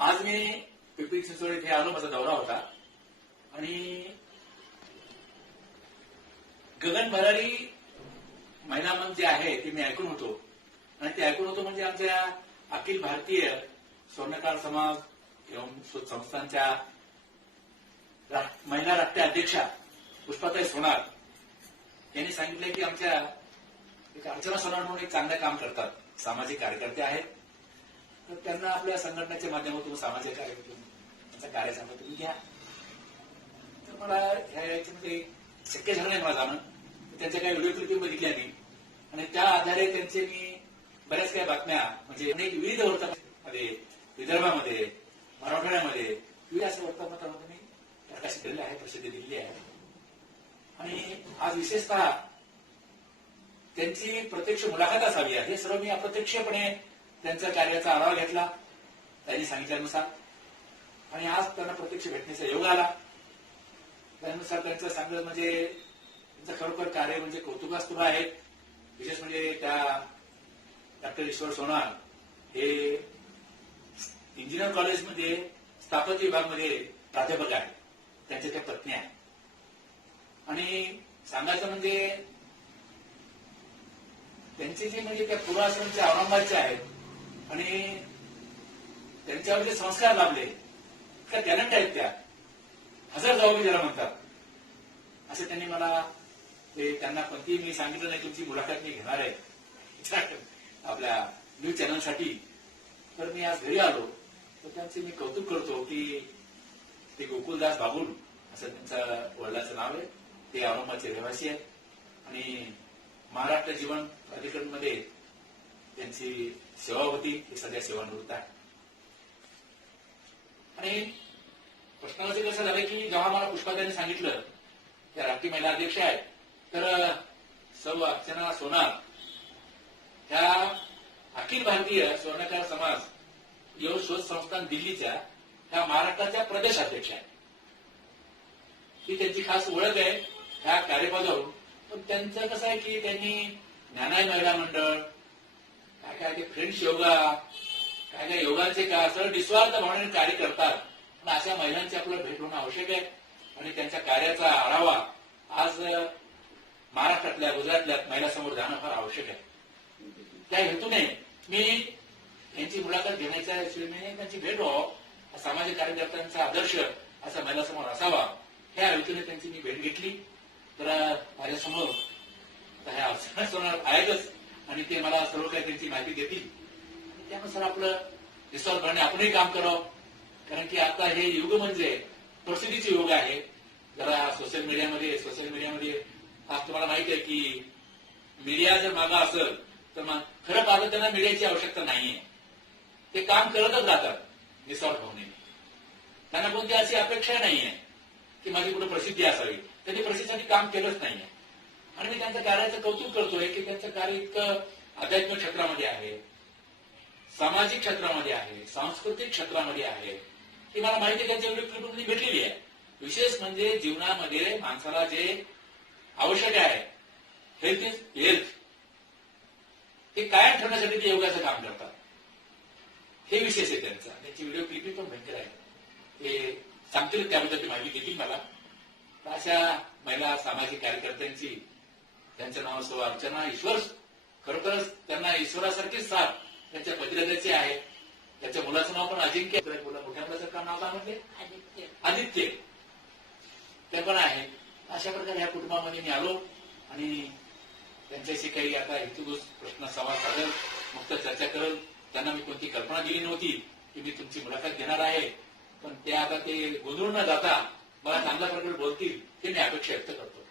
आज मी पिंपरी चिंचवड इथे आलो, माझा दौरा होता आणि गगन भरारी महिला मंच जे आहे ते मी ऐकून होतो आणि ते ऐकून होतो म्हणजे आमच्या अखिल भारतीय स्वर्णकार समाज एवं संस्थांच्या महिला राष्ट्रीय अध्यक्षा पुष्पाताई सोनार यांनी सांगितलं की आमच्या अर्चना सोनार म्हणून एक चांगलं काम करतात, सामाजिक कार्यकर्ते आहेत, तर त्यांना आपल्या संघटनेच्या माध्यमातून सामाजिक कार्यकर्त्यातून त्यांचा कार्य सांगा तुम्ही घ्या. तर मला ह्या याच्यामध्ये शक्य झालं नाही मला जाणं. त्यांच्या काही व्हिडिओ क्लिपिंग बघितल्या मी आणि त्या आधारे त्यांचे मी बऱ्याच काही बातम्या म्हणजे अनेक विविध वर्तमानपत्रामध्ये, विदर्भामध्ये, मराठवाड्यामध्ये विविध अशा वर्तमानपत्रामध्ये मी प्रकाशित केलेले आहे, प्रसिद्धी दिलेली आहे. आणि आज विशेषतः त्यांची प्रत्यक्ष मुलाखत असावी हे सर्व मी अप्रत्यक्षपणे त्यांच्या कार्याचा आढावा घेतला त्यांनी सांगितल्यानुसार आणि आज त्यांना प्रत्यक्ष भेटण्याचा योग आला. त्यानुसार त्यांचं सांगणं म्हणजे त्यांचं खरोखर कार्य म्हणजे कौतुकास्पद आहे. विशेष म्हणजे त्या डॉक्टर ईश्वर सोनार हे इंजिनियर कॉलेजमध्ये स्थापत्य विभागामध्ये प्राध्यापक आहेत, त्यांच्या त्या पत्नी आहेत. आणि सांगायचं म्हणजे त्यांचे जे म्हणजे त्या पूर्वाश्रमच्या औरंगाबादचे आहेत आणि त्यांच्यावर जे संस्कार लाभले त्या टॅलेंट आहेत, त्या हजार जबाबी ज्याला म्हणतात असं त्यांनी मला ते त्यांना कोणतीही मी सांगितलं नाही तुमची मुलाखत मी घेणार आहे आपल्या न्यूज चॅनलसाठी. तर मी आज घरी आलो तर त्यांचे मी कौतुक करतो की ते गोकुलदास बाबुल असं त्यांचं वडिलांचं नाव आहे, ते औरंगाबादचे रहिवासी आहेत आणि महाराष्ट्र जीवन प्राधिकरणमध्ये त्यांची सेवा होती, ती सध्या सेवानिवृत्त आहे. आणि प्रश्नाचं कसं झालं की जेव्हा मला पुष्पाताईंनी सांगितलं त्या राष्ट्रीय महिला अध्यक्ष आहेत, तर सौ अर्चना सोनार ह्या अखिल भारतीय स्वर्णकार समाज योग शोध संस्थान दिल्लीच्या ह्या महाराष्ट्राच्या प्रदेश अध्यक्ष आहेत. ही त्यांची खास ओळख आहे ह्या कार्यपदावरून. पण त्यांचं कसं आहे की त्यांनी ज्ञानाय महिला मंडळ, काय काय ते फ्रेंड्स योगा, काय काय योगाचे का सगळं निस्वार्थ भावनेने कार्य करतात. पण अशा महिलांची आपल्याला भेट होणं आवश्यक आहे आणि त्यांच्या कार्याचा आढावा आज महाराष्ट्रातल्या गुजरातल्या महिलांसमोर जाणं फार आवश्यक आहे. त्या हेतूने मी यांची मुलाखत घेण्याच्या मी त्यांची भेट व्हावं, सामाजिक कार्यकर्त्यांचा आदर्श असा महिलांसमोर असावा ह्या हेतूने त्यांची मी भेट घेतली. तर माझ्यासमोर ह्या अर्चना सोनार आहेतच आणि ते मला सर्व काही त्यांची माहिती देतील. त्यानुसार आपलं निस्वार्थपणे आपणही काम करावं, कारण की आता हे युग म्हणजे प्रसिद्धीचे युग आहे. जरा सोशल मीडियामध्ये आज तुम्हाला माहिती आहे की मीडिया जर मागा असेल तर मग खरं पाहतं त्यांना मीडियाची आवश्यकता नाहीये. ते काम करतच जातात निस्वार्थ भावनेने. त्यांना कोणती अशी अपेक्षा नाहीये की माझी कुठे प्रसिद्धी असावी. त्यांनी प्रसिद्धीसाठी काम केलंच नाहीये आणि मी त्यांच्या कार्याचं कौतुक करतोय की त्यांचं कार्य इतकं आध्यात्मिक क्षेत्रामध्ये आहे, सामाजिक क्षेत्रामध्ये आहे, सांस्कृतिक क्षेत्रामध्ये आहे ही मला माहिती त्यांच्या व्हिडिओ भेटलेली आहे. विशेष म्हणजे जीवनामध्ये माणसाला जे आवश्यक आहे हेल्थ इज हेल्थ हे कायम ठेवण्यासाठी ते योगाचं काम करतात. हे विशेष आहे त्यांचा. त्यांची व्हिडिओ क्लिपिंग पण भयंकर आहे, ते सांगतील त्याबद्दल माहिती देतील मला. अशा महिला सामाजिक कार्यकर्त्यांची त्यांचं नाव सौ अर्चना ईश्वर, खरोखरच त्यांना ईश्वरासारखीच साथ त्यांच्या पतिव्रत्याची आहे. त्याच्या मुलाचं नाव पण अजिंक्य, मोठ्या मुलाचं का नाव काय म्हटले आदित्य ते पण आहे. अशा प्रकारे ह्या कुटुंबामध्ये मी आलो आणि त्यांच्याशी काही आता हेतुगुज प्रश्न संवाद साधल, मुक्त चर्चा करल. त्यांना मी कोणती कल्पना दिली नव्हती की मी तुमची मुलाखत घेणार आहे, पण ते आता ते गोंधळून न जाता मला चांगल्या प्रकारे बोलतील हे मी अपेक्षा व्यक्त करतो.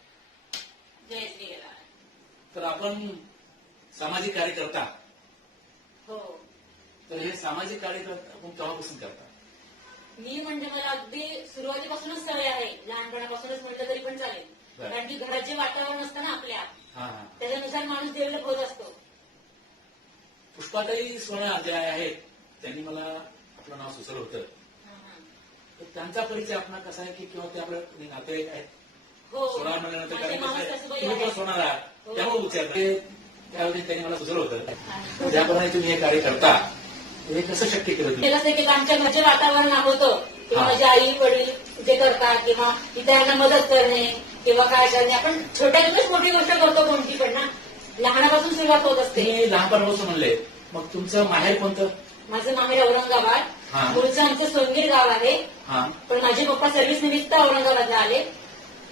जय श्रीराम. तर आपण सामाजिक कार्य करता, हो, तर हे सामाजिक कार्य आपण केव्हापासून करता? मी म्हणजे मला अगदी सुरुवातीपासूनच सवय आहे, लहानपणापासूनच म्हटलं तरी पण चालेल. कारण की घरात जे वातावरण असतं ना आपल्या, त्याच्यानुसार माणूस डेव्हलप होत असतो. पुष्पाताई सोनार ज्या आहेत त्यांनी मला आपलं नाव सुचवलं होतं, तर त्यांचा परिचय आपण कसा आहे की किंवा ते आपल्या नातेवाईक आहेत? सोनार म्हणल्यानंतर काय सोनार आहे त्यामुळे विचारते. त्यावेळी त्यांनी मला सुचवलं होतं ज्याप्रमाणे तुम्ही हे कार्य करता हे कसं शक्य केलं तुम्ही? ते कसं की आमच्या घरचे वातावरण होतं किंवा माझे आई वडील जे करतात किंवा इतरांना मदत करणे किंवा काय करणे, आपण छोट्यातूनच मोठी गोष्ट करतो कोणती पण ना, लहानापासून सुरुवात होत असते. तुम्ही लहानपणापासून म्हणले, मग तुमचं माहेर कोणतं? माझं माहेर औरंगाबाद, हा. मूळचं आमचं सोनगीर गाव आहे. हा. पण माझे पप्पा सर्व्हिस निमित्त औरंगाबादला आले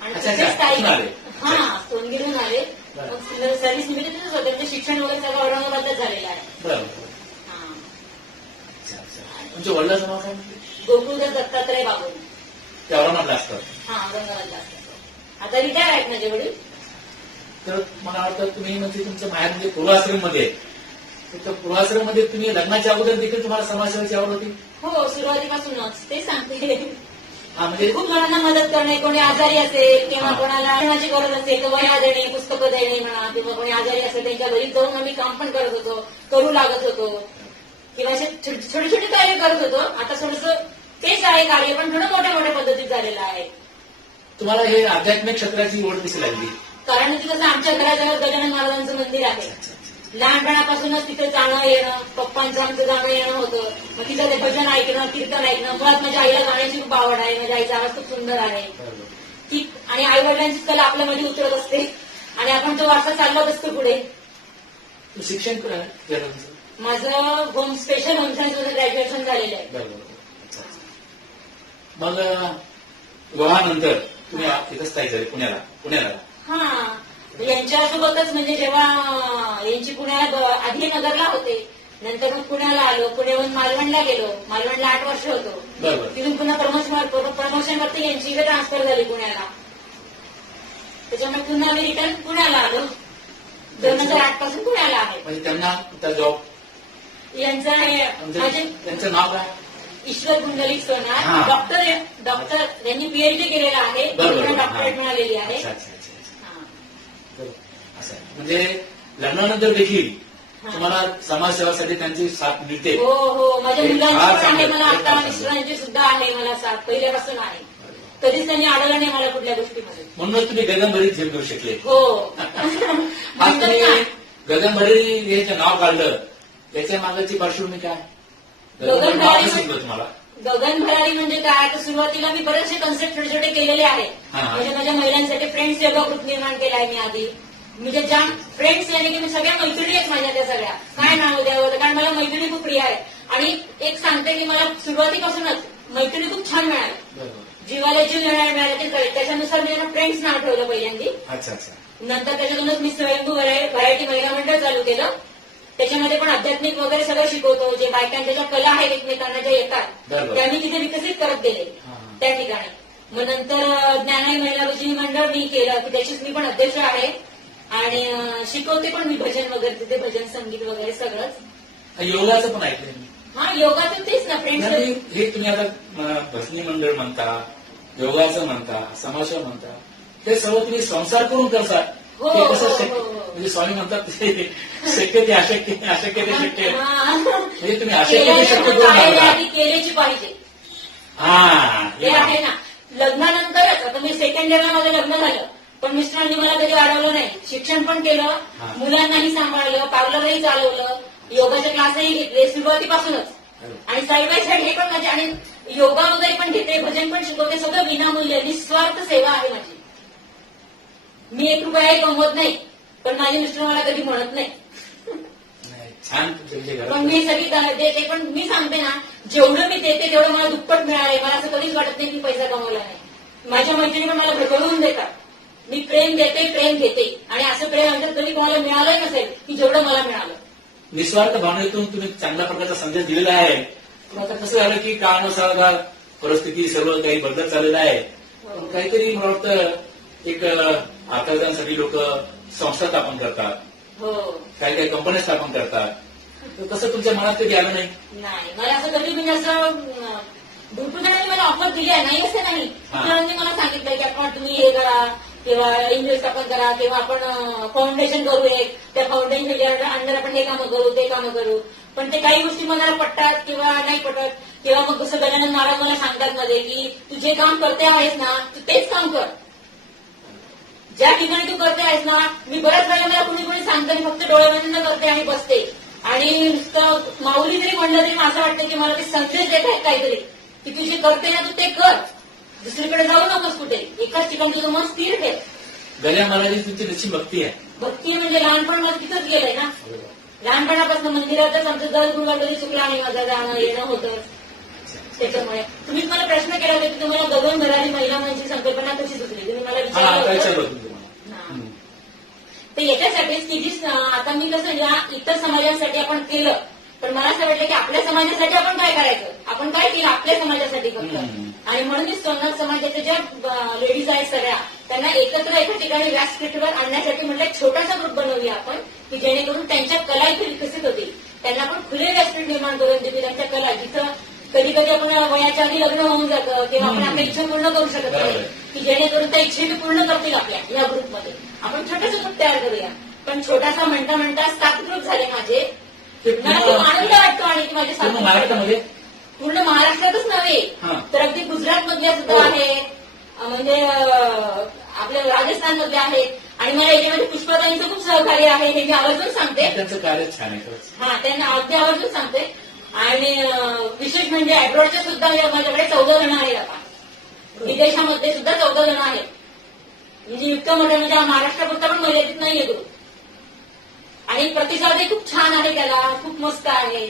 आणि अच्छा, तिथेच अच्छा. काही तिथून आले. हा सोनगिरून आले. बरं. मग सर्व्हिस निमित्त तिथेच होते. त्यांचं शिक्षण वगैरे सगळं औरंगाबादलाच झालेलं आहे. बरं. हा. अच्छा, अच्छा. तुमच्या वडिलांचं नाव काय म्हणते? गोकुळदास दत्तात्रय बाबू. ते औरंगाबादला असतात. हा औरंगाबादला असतात. आता रिटायर आहेत माझे वडील. तर मला वाटतं तुम्ही म्हणजे तुमचं माहेर म्हणजे पूर्वाश्रम मध्ये, तर पूर्वाश्रम मध्ये तुम्ही लग्नाच्या अगोदर देखील तुम्हाला समाजसेवेची आवड होती? हो सुरुवातीपासूनच ते सांगते. हा, म्हणजे खूप जणांना मदत करणे, कोणी आजारी असेल किंवा कोणाला शिक्षणाची गरज असेल तर वह्या देणे, पुस्तकं देणे म्हणा, किंवा कोणी आजारी असेल त्यांच्या घरी जाऊन आम्ही काम पण करत होतो, करू लागत होतो किंवा असे छोटे छोटे कार्य करत होतो. आता थोडंसं तेच आहे कार्य, पण थोडं मोठ्या मोठ्या पद्धतीत झालेलं आहे. तुम्हाला हे आध्यात्मिक क्षेत्राची ओढ कशी लागली? कारण की कसं आमच्या घराजवळ गजानन महाराजांचं मंदिर आहे. लहानपणापासूनच तिथे जाणं येणं, पप्पांचं आमचं जाणं येणं होतं. मग तिथं ते भजन ऐकणं, कीर्तन ऐकणं. मुळात माझ्या आईला गाण्याची खूप आवड आहे. माझ्या आईचा आवाज खूप सुंदर आहे की, आणि आई वडिलांची कला आपल्यामध्ये उतरत असते आणि आपण तो वारसा चालवत असतो पुढे. शिक्षण काय केलं तुमचं? माझं होम स्पेशल होम सायन्समध्ये ग्रॅज्युएशन झालेलं आहे. बरोबर. अच्छा. मग विवाहानंतर तुम्ही इथं स्थायिक झाले पुण्याला. हा, यांच्यासोबतच म्हणजे जेव्हा यांची पुण्याला आधी नगरला होते, नंतर मग पुण्याला आलो, पुण्याहून मालवणला गेलो. मालवणला 8 वर्ष होतो. बरोबर. तिथून पुन्हा प्रमोशनवरती यांची इकडे ट्रान्सफर झाली पुण्याला. त्याच्यामुळे पुन्हा आम्ही रिटर्न पुण्याला आलो. 2008 पासून पुण्याला आहे. म्हणजे त्यांना त्या जॉब यांचं हे माझे त्यांचं नाव काय? ईश्वर पुंडलिक सोनार, हा. डॉक्टर यांनी पीएचडी केलेला आहे. बरोबर. डॉक्टरेट मिळालेली आहे. अच्छा, अच्छा, अच्छा, अच्छा. बरोबर. असं आहे. म्हणजे लग्नानंतर देखील तुम्हाला समाजसेवासाठी त्यांची साथ मिळते. हो हो, माझ्या हे मुलांची फार पण आहे, चांगलं. मला हे आता फार मिस्टरांची सुद्धा आहे मला साथ, पहिल्यापासून आहे. कधीच त्यांनी अडवलं नाही मला कुठल्या गोष्टीमध्ये. म्हणूनच तुम्ही गगनभरीत झेप घेऊ शकले. हो. आज तुम्ही गगनभरी हे जे नाव काढलं त्याच्या मागाची पार्श्वभूमी काय? गगनभरी नाव कसं शिकलं तुम्हाला? गगन भरारी म्हणजे काय, तर सुरुवातीला मी बरेचसे कन्सेप्ट छोटे छोटे केलेले आहेत. म्हणजे माझ्या महिलांसाठी फ्रेंड्स योगा ग्रुप निर्माण केला आहे मी आधी. म्हणजे ज्या फ्रेंड्स याने की मी सगळ्या मैत्रिणी आहेत माझ्या, त्या सगळ्या काय नाव द्यावं, कारण मला मैत्रिणी खूप प्रिय आहे. आणि एक सांगते की मला सुरुवातीपासूनच मैत्रिणी खूप छान मिळाल्या, जीवाला जीव मिळाले ते कळेल. त्याच्यानुसार मी त्यांना फ्रेंड्स नाव ठेवलं पहिल्यांदी. अच्छा अच्छा. नंतर त्याच्यातूनच मी स्वयंभू व्हरायटी महिला मंडळ चालू केलं. त्याच्यामध्ये पण आध्यात्मिक वगैरे सगळं शिकवतो. जे बायकांच्या ज्या कला आहेत एकमेकांना ज्या येतात त्या मी तिथे विकसित करत गेले त्या ठिकाणी. मग नंतर ज्ञानाई महिला भजनी मंडळ मी केलं की त्याचीच मी पण अध्यक्ष आहे आणि शिकवते पण मी भजन वगैरे तिथे, भजन संगीत वगैरे सगळंच. योगाचं पण ऐकलंय मी. हा, योगाचं तेच ना फ्रेंड्स. हे तुम्ही आता भजनी मंडळ म्हणता, योगाचं म्हणता, समाजसेवा म्हणता, ते सर्व तुम्ही संसार करून करता. हो, ते कसं हो, शक्य? हो, हो. म्हणजे स्वामी म्हणतात शक्य ते अशक्य, अशक्य ते शक्य. म्हणजे तुम्ही अशक्य ते केलेली शक्य करून आणता. आधी केलेची पाहिजे. हा, हे आहे ना. लग्नानंतरच आता मी सेकंड इयरला माझं लग्न झालं, पण मिस्टरांनी मला कधी अडवलं नाही. शिक्षण पण केलं, मुलांनाही सांभाळलं, पार्लरही चालवलं, योगाचे क्लासही घेतले सुरुवातीपासूनच. आणि साईड बाय साईड हे पण माझे, आणि योगा वगैरे पण घेते, भजन पण शिकवते, सगळं विनामूल्य निस्वार्थ सेवा आहे माझी. मी 1 रुपयाही कमवत नाही, पण माझे मिस्टर मला कधी म्हणत नाही. छान. पण मी सगळी देते, पण मी सांगते ना, जेवढं मी देते तेवढं मला दुप्पट मिळालंय. मला असं कधीच वाटत नाही की पैसा कमवला नाही. माझ्या मैत्रिणी पण मला भरभरून देतात. मी प्रेम देते, प्रेम घेते, आणि असं प्रेम अंतर कधी कोणाला मिळालं नसेल की जेवढं मला मिळालं. निस्वार्थ भावनेतून तुम्ही चांगल्या प्रकारचा संदेश दिलेला आहे. पण आता कसं झालं की काळानुसार परिस्थिती सर्व काही बदलत चाललेलं आहे. पण काहीतरी मला वाटतं एक आकारांसाठी लोक संस्था स्थापन करतात, हो, काही काही कंपन्या स्थापन करतात. तर तसं तुमच्या मनात कधी आलं नाही? नाही, मला असं कधी म्हणजे असं भरपूर जणांनी मला ऑफर दिली आहे, नाही असं नाही. जणांनी मला सांगितलं की आपण तुम्ही हे करा किंवा इन्व्हेस्ट आपण करा किंवा आपण फाउंडेशन करू, एक त्या फाउंडेशनच्या अंडर आपण हे कामं करू, ते कामं करू. पण ते काही गोष्टी मनाला पटतात किंवा नाही पटत. किंवा मग कसं गजानन महाराज मला सांगतात मध्ये की तू जे काम करते आहेस ना, तू तेच काम कर. ज्या ठिकाणी तू करते आहेस ना, मी बऱ्याच वेळेला मला कुणी कुणी सांगते, फक्त डोळे बंद करते आणि बसते, आणि नुसतं माऊली जरी म्हणलं तरी असं वाटतं की मला ते संदेश देत आहेत काहीतरी की तू जे करते ना तू ते कर, दुसरीकडे जाऊ नकोस कुठे, एकाच ठिकाणी तुझं मन स्थिर ठेव. गल्या महाराज तुमची निश्चित भक्ती आहे. भक्ती म्हणजे लहानपण माझं तिथंच गेलंय ना, लहानपणापासून मंदिरातच आमचं दर गुरुला कधी चुकला नाही, माझं जाणं येणं होतं. त्याच्यामुळे तुम्ही मला प्रश्न केला होता की तुम्हाला गगन भरारी महिला म्हणजे संकल्पना कशी सुचली, तुम्ही मला विचारलं होतं. तर याच्यासाठीच की जी आता मी कसं या इतर समाजासाठी आपण केलं, पण मला असं वाटलं की आपल्या समाजासाठी आपण काय करायचं, आपण काय केलं आपल्या समाजासाठी फक्त. आणि म्हणूनच सोनार समाजाच्या ज्या लेडीज आहेत सगळ्या त्यांना एकत्र एका ठिकाणी व्यासपीठावर आणण्यासाठी म्हटलं एक छोटासा ग्रुप बनवूया आपण की जेणेकरून त्यांच्या कला इथे विकसित होतील, त्यांना आपण खुले व्यासपीठ निर्माण करून देऊ त्यांच्या कला, जिथं कधी कधी आपण वयाच्या आधी लग्न होऊन जातं किंवा आपण आपल्या इच्छा पूर्ण करू शकत नाही, की जेणेकरून त्या इच्छे पूर्ण करतील आपल्या या ग्रुपमध्ये. आपण छोटासा ग्रुप तयार करूया, पण छोटासा म्हणता म्हणता 7 ग्रुप झाले माझे. मला खूप आनंद वाटतो आणि की माझे 7 महाराष्ट्रामध्ये पूर्ण महाराष्ट्रातच नव्हे तर अगदी गुजरात मधल्या सुद्धा आहेत, म्हणजे आपल्या राजस्थान मधले आहेत. आणि मला याच्यामध्ये पुष्पताईंचं खूप सहकार्य आहे हे मी आवर्जून सांगते. त्यांचं कार्य छान आहे. हा, त्यांना अगदी आवर्जून सांगते. आणि विशेष म्हणजे अब्रॉडच्या सुद्धा माझ्याकडे 14 जण आहेत, आता विदेशामध्ये सुद्धा 14 जण आहेत. म्हणजे इतकं मोठं म्हणजे महाराष्ट्रापुरता पण मर्यादित नाहीये ग्रुप. आणि प्रतिसादही खूप छान आहे त्याला, खूप मस्त आहे.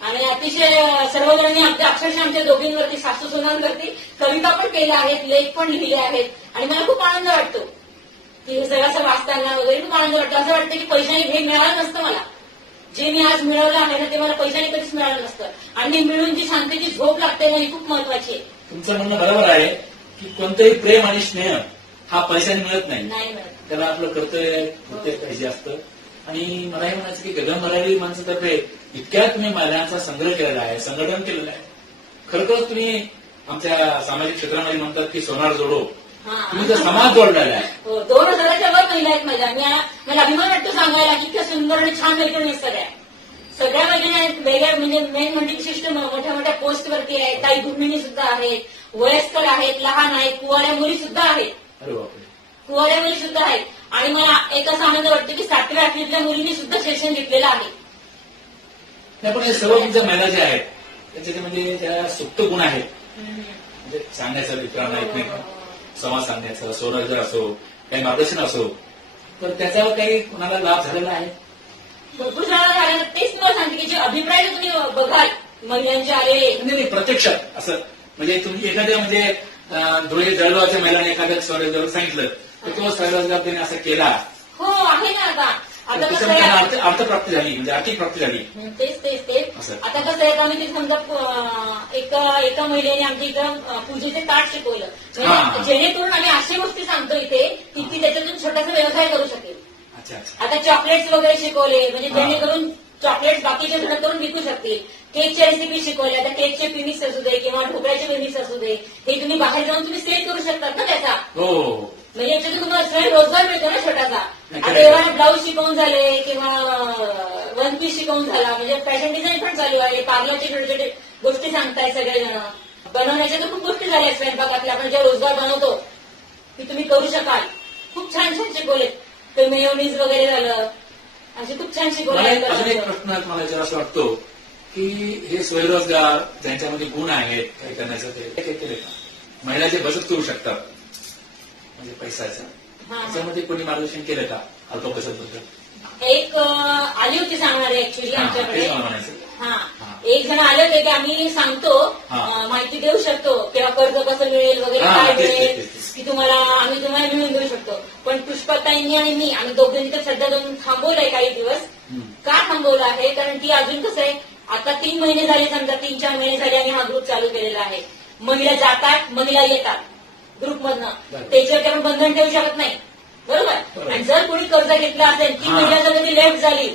आणि अतिशय सर्वजणांनी अक्षरशः आमच्या दोघींवरती सासू सुनांवरती कविता पण केल्या आहेत, लेख पण लिहिले आहेत. आणि मला खूप आनंद वाटतो की हे सगळं असं वाचताना वगैरे खूप आनंद वाटतो. असं वाटतं की पैशाने हे मिळालं नसतं मला, जे मी आज मिळवलं आहे ना ते मला पैशाने कधीच मिळालं नसतं. आणि मिळून जी शांतीची झोप लागते ना ही खूप महत्वाची आहे. तुमचं म्हणणं बरोबर आहे की कोणतंही प्रेम आणि स्नेह हा पैशाने मिळत नाही, त्याला आपलं कर्तव्य पाहिजे असतं. आणि मला हे म्हणायचं की गगन भरारी माणसातर्फे इतक्या तुम्ही महिलांचा संग्रह केलेला आहे, संघटन केलेलं आहे. खरोखरच तुम्ही आमच्या सामाजिक क्षेत्रामध्ये म्हणतात की सोनार जोडो, तुम्ही तर समाज जोडलेला आहे. 2000च्या वर महिला आहेत माझ्या. मला अभिमान वाटतो सांगायला की इतक्या सुंदर आणि छान मैत्रिणी सगळ्या मैत्रिणी आहेत. वेगळ्या म्हणजे मेन म्हणजे विशिष्ट मोठ्या मोठ्या पोस्टवरती आहेत, काही गृहिणी सुद्धा आहेत, वयस्कर आहेत, लहान आहेत, कुवाऱ्या मुली सुद्धा आहेत. अरे बापरे, कुवाऱ्या मुली सुद्धा आहेत. आणि मला एक असं आनंद वाटतो की 7वी 8वीतल्या मुलींनी सुद्धा शिक्षण घेतलेलं आहे. पण हे सर्व तुमच्या महिला ज्या आहेत त्याच्यामध्ये त्या सुप्त गुण आहेत, म्हणजे सांगण्याचं, मित्रांना एकमेकांना संवाद सांगण्याचं, स्वराज्य असो, काही मार्गदर्शन असो, तर त्याचा काही कोणाला लाभ झालेला आहे? भरपूर झाला झाला. तेच मला सांगते की जे अभिप्राय तुम्ही बघाल महिलांचे आलेले नाही प्रत्यक्षात असं म्हणजे तुम्ही एखाद्या म्हणजे धुळे जळगावच्या महिलाने एखाद्या स्वराज्यावर सांगितलं तर तो स्वराज्यावर त्याने असं केला. हो आहे ना. आता कसं त्याच्यामध्ये अर्थप्राप्ती झाली, म्हणजे आर्थिक प्राप्ती झाली. तेच आता कसं आहे आम्ही ते समजा एका महिलेने आमच्या इथं पूजेचे ताट शिकवलं, म्हणजे जेणेकरून आम्ही अशा गोष्टी सांगतो इथे की ती त्याच्यातून छोटासा व्यवसाय करू शकेल. आता चॉकलेट्स वगैरे शिकवले म्हणजे जेणेकरून चॉकलेट्स बाकीचे घडत करून विकू शकतील. केकच्या रेसिपी शिकवल्या, आता केकचे पिमिक्स असू दे किंवा ढोकळ्याचे पिमिक्स असू दे, हे तुम्ही बाहेर जाऊन तुम्ही सेल करू शकतात ना त्याचा. म्हणजे याच्यातून तुम्हाला स्वयं रोजगार मिळतो ना छोटासा. आता एवढा ब्लाऊज शिकवून झाले किंवा वन पीस शिकवून झाला, म्हणजे फॅशन डिझाईन पण चालू आहे, पार्लरचे छोटे छोटे गोष्टी सांगताय सगळेजण. बनवण्याच्या तर खूप गोष्टी झाल्या स्वयंपाकातल्या, आपण जे रोजगार बनवतो की तुम्ही करू शकाल. खूप छान छान शिकवले, ते मेयोनीज वगैरे झालं, असे खूप छान शिकवले. अजून एक प्रश्न मला असं वाटतो की हे स्वयंरोजगार ज्यांच्यामध्ये गुण आहेत काही करण्याचं ते केले का? महिला जे बचत करू शकतात म्हणजे पैशाचं, त्याच्यामध्ये कोणी मार्गदर्शन केलं का अल्प बचत बद्दल? एक आली होती सांगणारे ऍक्च्युली आमच्याकडे. एक जण आले होते की आम्ही सांगतो, माहिती देऊ शकतो किंवा कर्ज कसं मिळेल वगैरे काय मिळेल की तुम्हाला आम्ही तुम्हाला मिळून देऊ शकतो. पण पुष्पताईंनी आणि मी आम्ही दोघांनी तर सध्या दोन थांबवलंय काही दिवस. का थांबवलं आहे कारण ती अजून कसं आहे आता 3 महिने झाले, समजा 3-4 महिने झाले आणि हा ग्रुप चालू केलेला आहे. महिला जातात, महिला येतात ग्रुपमधनं, त्याच्यावर आपण बंधन ठेवू शकत नाही, बरोबर. आणि जर कोणी कर्ज घेतलं असेल ती महिला जर कधी लेफ्ट झाली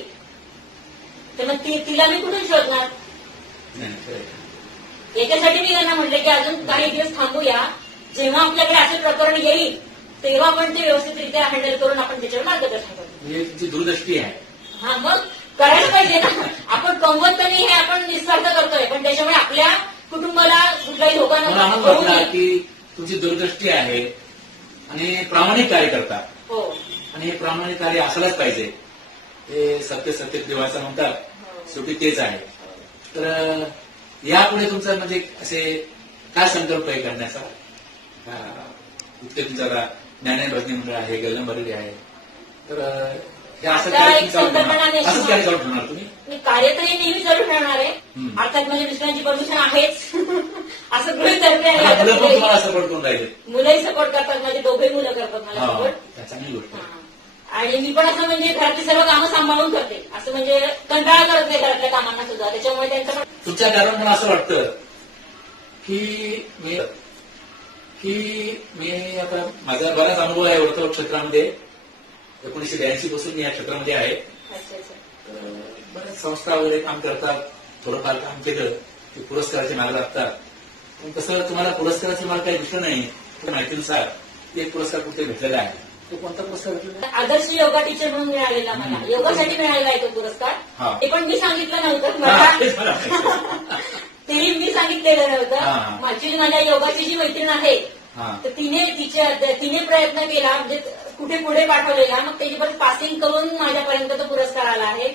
तर मग तिला मी कुठून शोधणार. याच्यासाठी मी त्यांना म्हटलं की अजून काही दिवस थांबूया, जेव्हा आपल्याकडे असे प्रकरण येईल तेव्हा आपण ते व्यवस्थितरित्या हँडल करून आपण त्याच्यावर मार्गदर्शन करतो. तुमची दूरदृष्टी आहे. मग करायला पाहिजे ना. आपण कमवत नाही हे आपण निस्वार्थ करतोय, पण त्याच्यामुळे आपल्या कुटुंबाला कुठलाही धोका नको. की तुमची दूरदृष्टी आहे आणि प्रामाणिक कार्य करता. हो, आणि हे प्रामाणिक कार्य असायलाच पाहिजे. हे सत्य सत्य देवाचं म्हणतात शेवटी तेच आहे. तर यापुढे तुमचं म्हणजे असे काय संकल्प आहे करण्याचा? इतके तुमचा ज्ञानय भजनी मंडळ आहे, गल्लंबरडी आहे, तर हे असं आता काय एक संकल्पना अशी असंच काय चालू ठेवणार तुम्ही? मी कार्य तरी नेहमी चालू ठेवणार आहे. हम्म. अर्थात माझ्या मिस्टरांची परमिशन आहेच. असं गृहीत धरले आता मुलं पण आहे. तुम्हाला सपोर्ट करून राहिले. मुलंही सपोर्ट करतात, माझे दोघे मुलं करतात मला हा, सपोर्ट. चांगली गोष्ट आहे. आणि मी पण असं म्हणजे घरातली सर्व कामं सांभाळून करते, असं म्हणजे कंटाळा करत नाही घरातल्या कामांना सुद्धा. त्याच्यामुळे त्यांचं पण तुमच्या कारण मला असं वाटतं की मी आता माझा बराच अनुभव आहे वर्तवणूक क्षेत्रामध्ये. 1982 पासून मी या क्षेत्रामध्ये आहे. अच्छा अच्छा. तर बऱ्याच संस्था वगैरे काम करतात, थोडंफार काम केलं की पुरस्काराचे मागे लागतात. पण तसं तुम्हाला पुरस्काराचे मला काही विषय नाही. पण माहितीनुसार एक पुरस्कार कुठे भेटलेला आहे. तो कोणता पुरस्कार भेटलेला आहे? आदर्श योगा टीचर म्हणून मिळालेला मला, योगासाठी मिळालेला आहे तो पुरस्कार. हा. ते पण मी सांगितलं नव्हतं हा, मला, तेच मला माहिती. तेही मी सांगितलेलं हा. नव्हतं. माझी माझ्या योगाची जी मैत्रीण आहे, हा. तर तिने प्रयत्न केला, म्हणजे कुठे पुढे पाठवलेला, मग त्याची परत पासिंग करून माझ्यापर्यंत तो पुरस्कार आला आहे.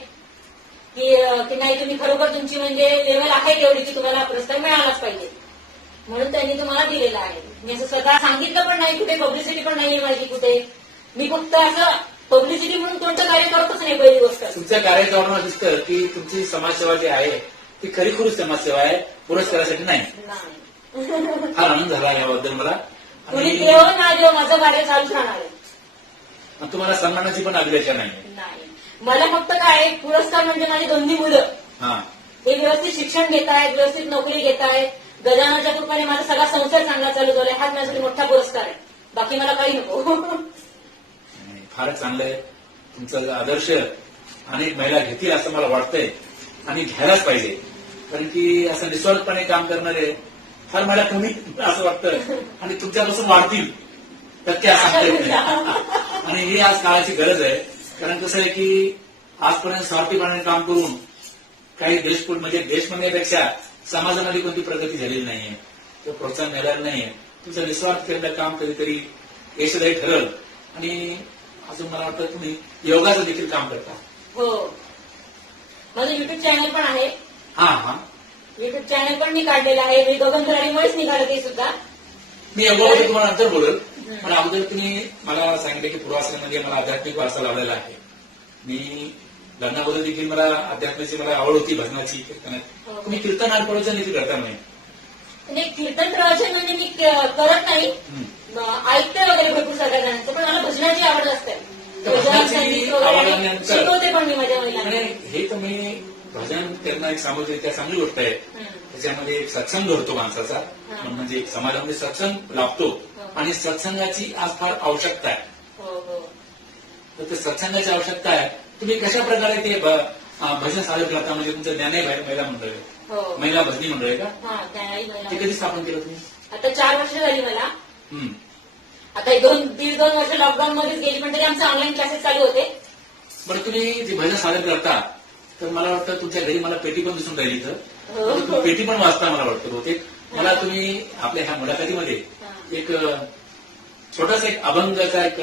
की नाही, तुम्ही खरोखर तुमची म्हणजे लेवल आहे तेवढी की तुम्हाला हा पुरस्कार मिळालाच पाहिजे, म्हणून त्यांनी तुम्हाला दिलेला आहे. मी असं स्वतः सांगितलं पण नाही, कुठे पब्लिसिटी पण नाहीये माझी कुठे. मी फक्त असं पब्लिसिटी म्हणून कोणतं कार्य करतच नाही पहिली गोष्ट. तुमच्या कार्याच्या वरून दिसतं की तुमची समाजसेवा जी आहे ती खरीखुरी समाजसेवा आहे, पुरस्कारासाठी नाही. नाही. फार आनंद झाला याबद्दल मला. कुणी आणि देव ना देव, माझं कार्य चालूच राहणार आहे. तुम्हाला सन्मानाची पण अभिलाषा नाही. नाही, मला फक्त काय पुरस्कार म्हणजे माझी दोन्ही मुलं हा. हे व्यवस्थित शिक्षण घेत आहेत, व्यवस्थित नोकरी घेत आहेत. गजाननाच्या कृपेने माझा सगळा संसार चांगला चालू झालाय. हाच माझ्यासाठी मोठा पुरस्कार आहे. बाकी मला काही नको. फारच चांगलं आहे. तुमचा आदर्श अनेक महिला घेतील असं मला वाटतंय आणि घ्यायलाच पाहिजे. कारण की असं निस्वार्थपणे काम करणारे फार मला कमी असं वाटतं आणि तुमच्यापासून वाढतील टक्के असं सांगता येत नाही. आणि ही आज काळाची गरज आहे. कारण कसं आहे की आजपर्यंत स्वार्थीपणाने काम करून काही म्हणजे देश म्हणण्यापेक्षा समाजामध्ये कोणती प्रगती झालेली नाहीये, किंवा प्रोत्साहन मिळालं नाहीये. तुमचं निस्वार्थ केलेलं काम कधीतरी यशदायी ठरल. आणि अजून मला वाटतं तुम्ही योगाचं देखील काम करता. हो, माझं युट्यूब चॅनल पण आहे. हा हा. युट्यूब चॅनल पण मी काढलेलं आहे. मी गगनधरामुळेच निघालं ते सुद्धा. मी योगाबद्दल तुम्हाला नंतर बोलल. पण अगोदर तुम्ही मला सांगितलं की पूर्वाश्रममध्ये मला आध्यात्मिक वारसा लावलेला आहे. मी लग्नाबद्दल देखील मला अध्यात्माची मला आवड होती, भजनाची, कीर्तनाची. तुम्ही कीर्तन आणि प्रवचन देखील करता म्हणे. म्हणजे कीर्तन प्रवचन म्हणजे मी करत नाही, ऐकते वगैरे भरपूर सगळ्या जणांचं, पण मला भजनाची आवड असते. भजनाची आवड आणि शिकवते पण मी माझ्या महिलांना. हे तुम्ही भजन करणं एक सामाजिक चांगली गोष्ट आहे. त्याच्यामध्ये एक सत्संग घडतो माणसाचा, म्हणजे समाजामध्ये सत्संग लाभतो आणि सत्संगाची आज फार आवश्यकता आहे. हो हो. तर ते सत्संगाची आवश्यकता आहे. तुम्ही कशा प्रकारे ते भजन सादर करता? म्हणजे तुमचं ज्ञानय महिला मंडळ आहे, हो, महिला भजनी मंडळ आहे का? हा, त्याही ते महिला. कधी स्थापन केलं तुम्ही? आता 4 वर्ष झाली मला. हम्म. आता 1.5-2 वर्ष लॉकडाऊन मध्येच गेली, पण तरी आमचे ऑनलाईन क्लासेस चालू होते. बरं, तुम्ही जे भजन सादर करता तर मला वाटतं तुमच्या घरी मला पेटी पण दिसून राहिली. तर हो. तुम्ही पेटी पण वाचता मला वाटतं बहुतेक. मला तुम्ही आपल्या ह्या मुलाखतीमध्ये एक छोटासा एक अभंगाचा एक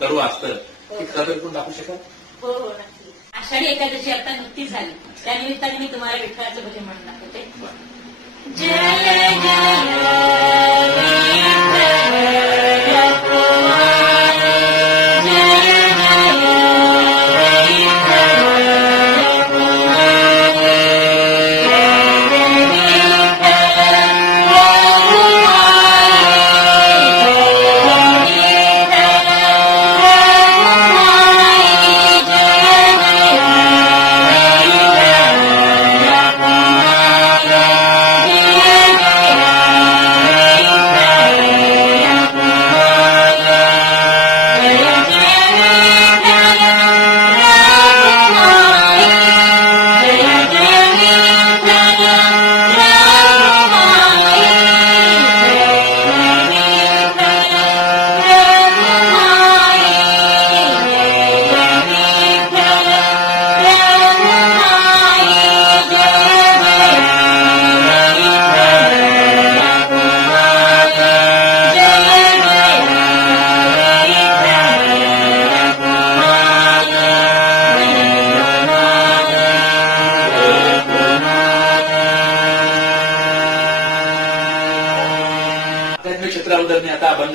करू असतं ते सादर करून दाखवू शकाल? हो हो, नक्की. आषाढी एकादशी आता नुकतीच झाली, त्यानिमित्ताने मी तुम्हाला विठ्ठलाचं भजन म्हणणार होते. जय जय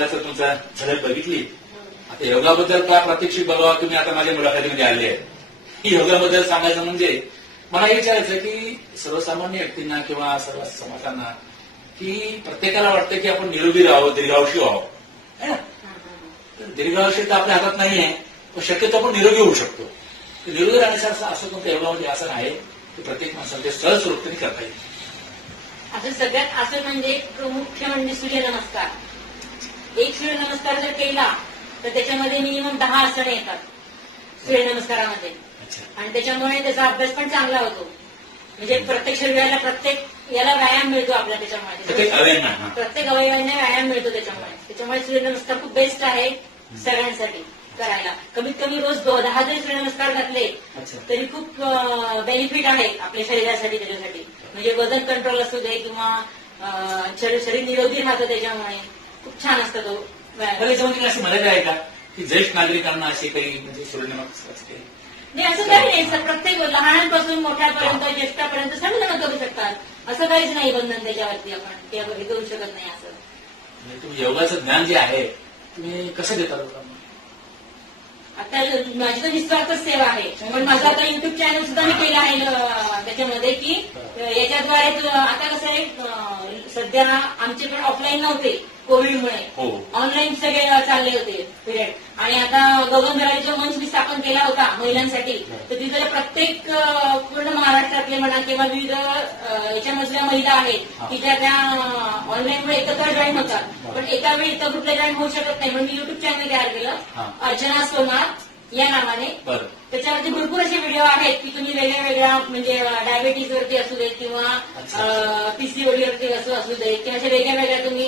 अंगाचं तुमचा झलक बघितली. आता योगाबद्दल काय प्रात्यक्षिक बघावा तुम्ही आता माझ्या मुलाखतीमध्ये आले आहे. योगाबद्दल सांगायचं म्हणजे मला हे विचारायचं की सर्वसामान्य व्यक्तींना किंवा सर्व समाजांना की प्रत्येकाला वाटतं की आपण निरोगी राहावं, दीर्घायुषी व्हावं, है ना? तर दीर्घायुषी तर आपल्या हातात नाही आहे, पण शक्यतो आपण निरोगी होऊ शकतो. निरोगी राहण्याचं असं कोणतं योगामध्ये आसन आहे की प्रत्येक माणसाला ते सहज स्वरूपाने करता येईल. असं सगळ्यात असं म्हणजे मुख्य म्हणजे सूर्यनमस्कार. एक सूर्यनमस्कार जर केला तर त्याच्यामध्ये मिनिमम 10 आसनं येतात सूर्यनमस्कारामध्ये. आणि त्याच्यामुळे त्याचा अभ्यास पण चांगला होतो. म्हणजे प्रत्येक शरीराला प्रत्येक याला व्यायाम मिळतो आपला त्याच्यामुळे. प्रत्येक अवयवांना व्यायाम मिळतो त्याच्यामुळे सूर्यनमस्कार खूप बेस्ट आहे सगळ्यांसाठी करायला. कमीत कमी रोज 10 जरी सूर्यनमस्कार घातले तरी खूप बेनिफिट आहे आपल्या शरीरासाठी त्याच्यासाठी. म्हणजे वजन कंट्रोल असू दे किंवा शरीर निरोगी राहतं त्याच्यामुळे खूप छान असतं तो व्यायाम. याच्यामध्ये असं म्हणायचं आहे का की ज्येष्ठ नागरिकांना असे काही म्हणजे सूर्यनमस्कार नाही असं काही नाही. प्रत्येक लहानांपासून मोठ्यापर्यंत ज्येष्ठापर्यंत सगळं करू शकतात. असं काहीच नाही बंधन त्याच्यावरती आपण त्यावरती करू शकत नाही असं. तुम्ही योगाचं ज्ञान जे आहे तुम्ही कसं देता लोकांना? आता माझी तर निस्वार्थ सेवा आहे. पण माझं आता युट्यूब चॅनल सुद्धा मी केलं आहे त्याच्यामध्ये की याच्याद्वारे आता कसं आहे सध्या आमचे पण ऑफलाईन नव्हते कोविडमुळे, ऑनलाईन सगळे चालले होते पिरियड. आणि आता गगनभरारी जो मंच मी स्थापन केला होता महिलांसाठी, तर तिथे प्रत्येक पूर्ण महाराष्ट्रातले म्हणा किंवा विविध याच्यामधल्या महिला आहेत की त्या ऑनलाईनमुळे एकत्र जॉईन होतात. पण एका वेळी इथं ग्रुपला जॉईन होऊ शकत नाही म्हणून मी युट्यूब चॅनल तयार केलं अर्चना सोनार या नावाने. त्याच्यावरती भरपूर असे व्हिडिओ आहेत की तुम्ही वेगळ्या वेगळ्या म्हणजे डायबिटीज वरती असू दे किंवा पीसीओडी वरती असू दे किंवा असे वेगळ्या वेगळ्या तुम्ही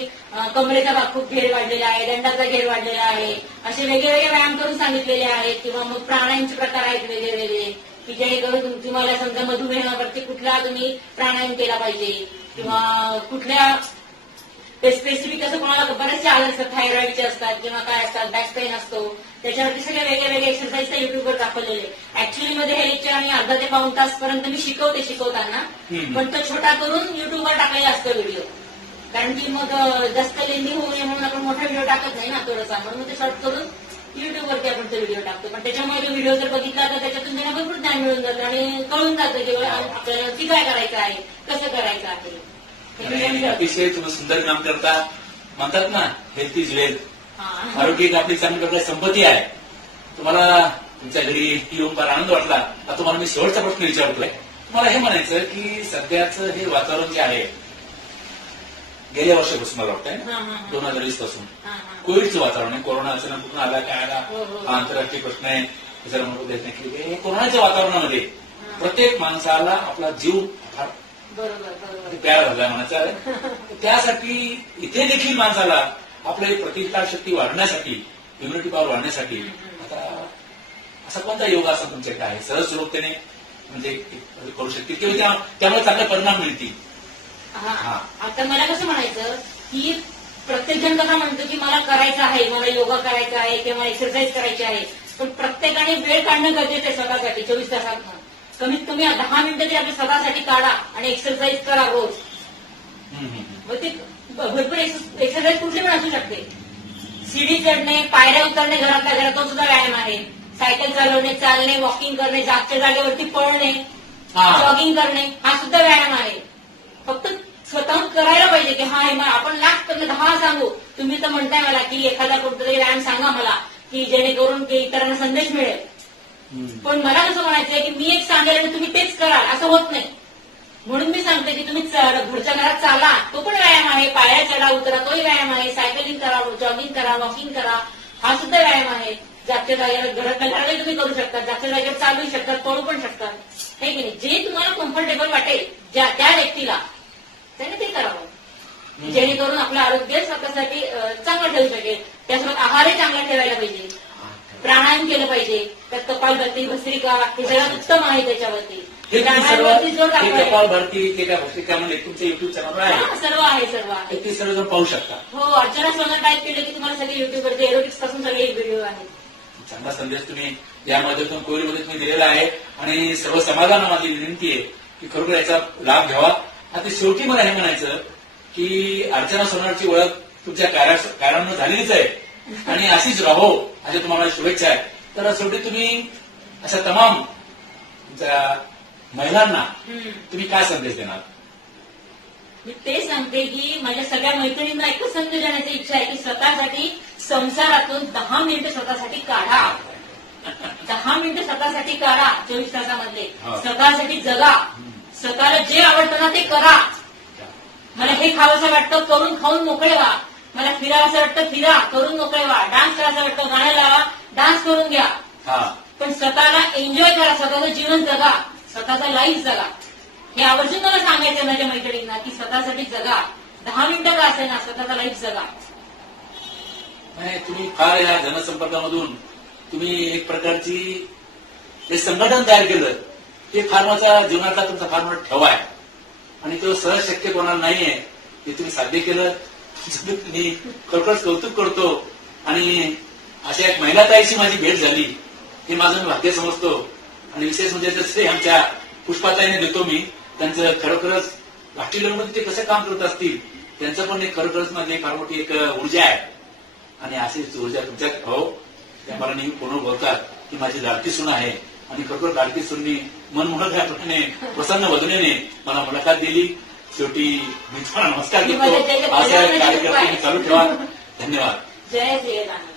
कमरेचा भाग खूप घेर वाढलेला आहे, दंडाचा घेर वाढलेला आहे, असे वेगवेगळे व्यायाम करून सांगितलेले आहेत. किंवा मग प्राणायामचे प्रकार आहेत वेगळे वेगळे की जेणेकरून तुम्हाला समजा मधुमेहावरती कुठला तुम्ही प्राणायाम केला पाहिजे किंवा कुठल्या स्पेसिफिक असं कोणाला बरेचसे आजार असतात, थायरॉइडचे असतात किंवा काय असतात, बॅक पेन असतो, त्याच्यावरती सगळे वेगळे वेगळे एक्सरसाइज युट्यूबवर दाखवलेले. ऍक्च्युअली मध्ये हे लेक्चर आणि अर्धा ते पाऊण तास पर्यंत मी शिकवते शिकवताना, पण तो छोटा करून युट्यूबवर टाकलेला असतो व्हिडिओ. कारण की मग जास्त लेंदी होऊ नये म्हणून आपण मोठा व्हिडिओ टाकत नाही ना थोडासा, म्हणून ते शॉर्ट करून युट्यूबवरती आपण तो व्हिडिओ टाकतो. पण त्याच्यामुळे तो व्हिडिओ जर बघितला तर त्याच्यातून त्यांना भरपूर ज्ञान मिळून जातं आणि कळून जातं की आपल्याला काय करायचं आहे, कसं करायचं आहे. अतिशय तुम्ही सुंदर काम करता. म्हणतात ना हेल्थ इज वेल्थ, आरोग्य एक आपली चांगली प्रकारे संपत्ती आहे. तुम्हाला तुमच्या घरी येऊन फार आनंद वाटला. आता तुम्हाला मी शेवटचा प्रश्न विचारतोय. मला हे म्हणायचं की सध्याचं हे वातावरण जे आहे गेल्या वर्षापासून मला वाटतंय 2020 पासून कोविडचं वातावरण आहे. कोरोना अचानक कुठून आला काय आला हा आंतरराष्ट्रीय प्रश्न आहे, जरा म्हणू देत नाही की कोरोनाच्या वातावरणामध्ये प्रत्येक माणसाला आपला जीव फार प्यार झाला म्हणायचं. त्यासाठी इथे देखील माणसाला आपली प्रतिकार शक्ती वाढण्यासाठी, इम्युनिटी पॉवर वाढण्यासाठी आता असा कोणता योग असा तुमच्याकडे आहे सहज सुलभतेने म्हणजे करू शकतील किंवा त्यामुळे चांगले परिणाम मिळतील? आता मला कसं म्हणायचं की प्रत्येक जण कसा म्हणतो की मला करायचं आहे, मला योगा करायचा आहे किंवा एक्सरसाइज करायची आहे, पण प्रत्येकाने वेळ काढणं गरजेचं आहे स्वतःसाठी. 24 तासात कमीत कमी 10 मिनिटं तरी आपल्या स्वतःसाठी काढा आणि एक्सरसाइज करा रोज. मग ते भरपूर एक्सरसाइज कुठली पण असू शकते. सीडी चढणे, पायऱ्या उतरणे घरातल्या घरात तो सुद्धा व्यायाम आहे. सायकल चालवणे, चालणे, वॉकिंग करणे, जागच्या जागेवरती पळणे, जॉगिंग करणे हा सुद्धा व्यायाम आहे. फक्त स्वतःहून करायला पाहिजे की हा आपण लाख 10 सांगू. तुम्ही तर म्हणताय मला की एखादा कोणतरी व्यायाम सांगा मला की जेणेकरून की इतरांना संदेश मिळेल. पण मला कसं म्हणायचंय की मी एक सांगेल आणि तुम्ही तेच कराल असं होत नाही. म्हणून मी सांगते की तुम्ही घरच्या घरात चाला, तो पण व्यायाम आहे. पायऱ्या चढा उतरा, तोही व्यायाम आहे. सायकलिंग करा, जॉगिंग करा, वॉकिंग करा, हा सुद्धा व्यायाम आहे. जागच्या जागेवर घरातल्या घरातही तुम्ही करू शकता, जागच्या जागेवर चालू शकतात, पळू पण शकतात, हे की नाही. जे तुम्हाला कम्फर्टेबल वाटेल त्या व्यक्तीला त्याने ते करावं जेणेकरून आपलं आरोग्य स्वतःसाठी चांगलं ठेवू शकेल. त्यासोबत आहारही चांगला ठेवायला पाहिजे, प्राणायाम केलं पाहिजे. त्यात कपालभाती, भस्त्रिका हे सगळं उत्तम आहे. त्याच्यावरती कपालभाती ते काय भस्त्रिका म्हणजे तुमच्या युट्यूब चॅनलवर आहे, सर्व आहे, सर्व आहे. ते सर्वजण पाहू शकता. हो, अर्चना सोनार टाईप केलं की तुम्हाला सगळे युट्यूबवरती एरोटिक्स पासून सगळे व्हिडिओ आहेत. चांगला संदेश तुम्ही यामध्ये कोविडमध्ये तुम्ही दिलेला आहे आणि सर्व समाजाला माझी विनंती आहे की खरोखर याचा लाभ घ्यावा. आता शेवटी मला हे म्हणायचं की अर्चना सोनारची ओळख तुमच्या कार्यान्वयन झालेलीच आहे आणि अशीच राहो अशा तुम्हाला शुभेच्छा आहेत. तर शेवटी तुम्ही अशा तमाम तुमच्या महिलांना तुम्ही काय संदेश देणार? मी ते सांगते की माझ्या सगळ्या मैत्रिणींना एकच संदेश देण्याची इच्छा आहे की स्वतःसाठी संसारातून 10 मिनिटं स्वतःसाठी काढा. 10 मिनिटं स्वतःसाठी काढा 24 तासामधले. स्वतःसाठी जगा. स्वतःला जे आवडतं ना ते करा. मला हे खावंसं वाटतं करून खाऊन मोकळे व्हा. मला फिरावंसं वाटतं फिरा करून मोकळे व्हा. डान्स करायचं वाटतं गाणं लावा डान्स करून घ्या. पण स्वतःला एन्जॉय करा. स्वतःचं जीवन जगा. स्वतःचा लाईफ जगा. हे आवर्जून मला सांगायचं माझ्या मैत्रिणींना की स्वतःसाठी जगा. 10 मिनिटं का असेल ना स्वतःचा लाईफ जगा. नाही तुम्ही फार या जनसंपर्कामधून तुम्ही एक प्रकारची हे संघटन तयार केलं. ते फार माझा जीवनातला तुमचा फार मोठा ठेवा आहे आणि तो सहज शक्य कोणाला नाहीये. ते तुम्ही साध्य केलं. मी खरोखरच कौतुक करतो आणि अशा एक महिला ताईची माझी भेट झाली हे माझं मी भाग्य समजतो. आणि विशेष म्हणजे जसे आमच्या पुष्पाताईने देतो मी त्यांचं खरोखरच घाटीलमध्ये ते कसं काम करत असतील त्यांचं पण एक खरोखरच माझी फार मोठी एक ऊर्जा आहे. आणि अशीच ऊर्जा तुमच्यात हो त्या मला नेहमी फोनवर बोलतात की माझी लाडकी सून आहे आणि खरोखर लाडकी सूननी मनमोहक या प्रकारे प्रसन्न वदनेने मला मुलाखत दिली. शेवटी मी तुम्हाला नमस्कार करतो. असा कार्यक्रम तुम्ही चालू ठेवा. धन्यवाद. जय श्रीराम.